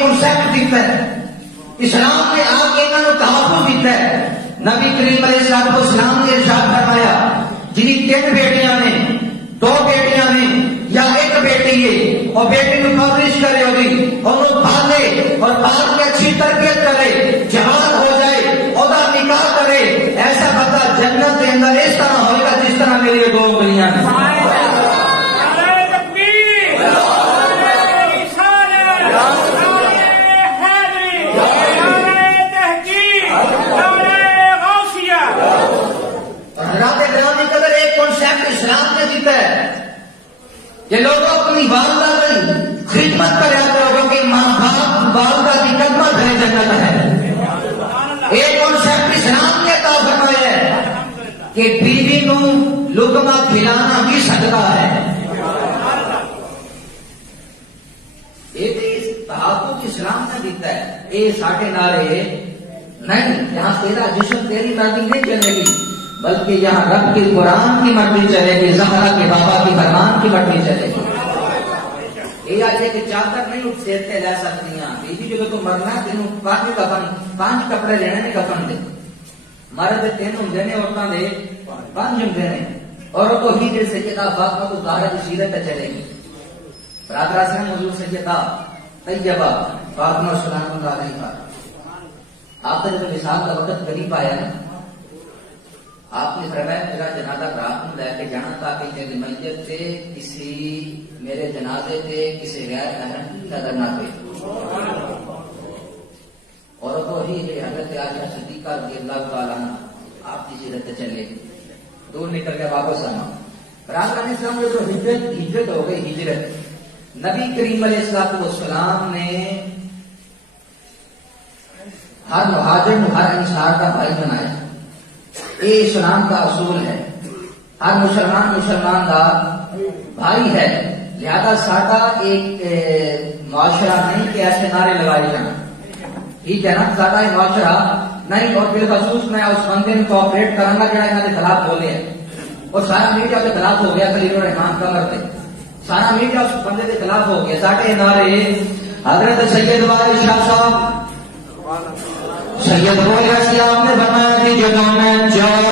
Concept دیتا ہے، اسلام نے آ کے انہوں نے تحفظ دیتا ہے۔ نبی کریم علیہ السلام نے ارشاد فرمایا جنی 3 بیٹیاں نے، 2 بیٹیاں نے یا 1 بیٹی ہے اور بیٹی میں پرورش کرے ہوگی اور وہ پالے اور پال کے اچھی تربیت کرے، جہاد ہو جائے اور نکاح کرے، ایسا بندہ جنت کے اندر اس طرح ہوگا جس طرح میری یہ 2 انگلیاں ہیں۔ اسلام نے دیتا ہے کہ لوگ اپنی والدہ کی خدمت کریں، لوگوں کی ماں باپ والدہ کی خدمت ہے جنت ہے۔ ایک کانسیپٹ اسلام نے عطا فرمایا ہے کہ بیوی کو لقمہ کھلانا بھی صدقہ ہے۔ یہ تحفظ اسلام نے دیتا ہے۔ یہ ساٹھے نعرے نہیں، یہاں تیرا جسم تیری مرضی نہیں چلے گی، بلکہ یہاں رب کے قرآن کی مرضی چلے گی، زہرا کے بابا کی فرمان کی مرضی چلے گی۔ یہ آج کہ چادر نہیں اٹھ سیرتے لے سکتی ہیں، بیوی جو تو مرنا تینوں 5 کپڑے لینے نے کفن دے، مرد 3 دینے، عورتوں دے 5 دینے، عورت کو ہی جیسے کتاب فاطمہ کو ظاہر کی سیرت چلے گی۔ برادرہ سے حضور سے کتاب طیبہ فاطمہ سلام اللہ علیہ کا آپ نے جب وصال کا وقت قریب آیا نا، آپ نے فرمایا میرا جنازہ رات میں لے کے جانا تاکہ میری میت سے کسی میرے جنازے سے کسی غیر اہم کی نظر نہ پے۔ اور وہ ہی حضرت عائشہ صدیقہ رضی اللہ تعالیٰ عنہ آپ کی سیرت سے چلے، دور نکل کے واپس آنا۔ برادران اسلام میں جو ہجرت ہو گئی، ہجرت نبی کریم علیہ السلام نے ہر مہاجر ہر انصار کا بھائی بنایا۔ یہ اسلام کا اصول ہے، ہر مسلمان کا بھائی ہے، لہذا ساڈا ایک معاشرہ نہیں کہ ایسے نعرے لگائے جانا، ٹھیک ہے نا، ساڈا ایک معاشرہ نہیں۔ اور بالخصوص میں اس بندے میں کوآپریٹ کروں گا جہاں انہوں نے خلاف بولے ہیں، اور سارا میڈیا کے خلاف ہو گیا، خلیل الرحمان قمر پہ سارا میڈیا اس بندے کے خلاف ہو گیا۔ ساڈے نعرے حضرت سید وارث شاہ صاحب سید وہ ایسی آپ نے فرمایا کہ جو میں